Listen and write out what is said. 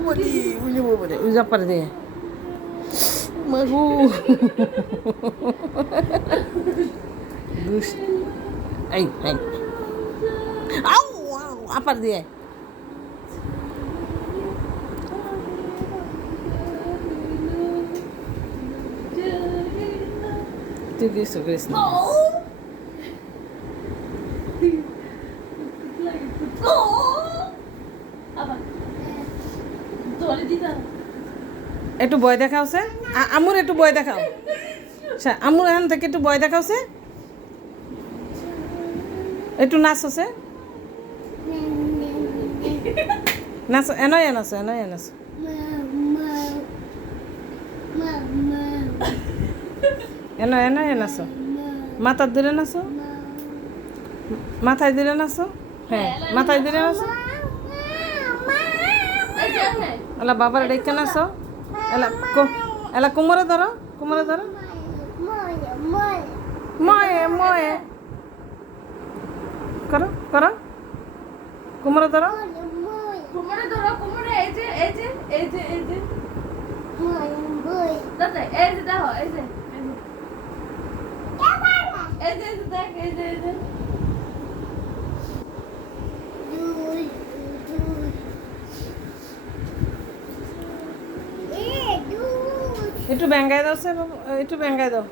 বলি উজা পারে দে মাগু দুষ্ট এই এই আউ আউ আপার দিয়ে তুই কিছু করিস না একটু বয় দেখাও সে আমুর একটু বয় দেখাও আমুর এখান থেকে একটু বয় দেখাও সে একটু নাচো সে নাচো এনয় নাচো এনয় নাচো এনয় এনয় নাচো মাথার দূরে নাচো মাথায় দূরে নাচো হ্যাঁ মাথায় দূরে নাচো এলা বাবার ডেকে নাচো এলা কুমোরে ধরো ময়ে ময়ে করো করো কুমোরে ধরো এই যে দাদা এই যে দেখো এই যে দেখ এই যে একটু ব্যাঙ্গাই দাও সে একটু ব্যাঙ্গাই দাও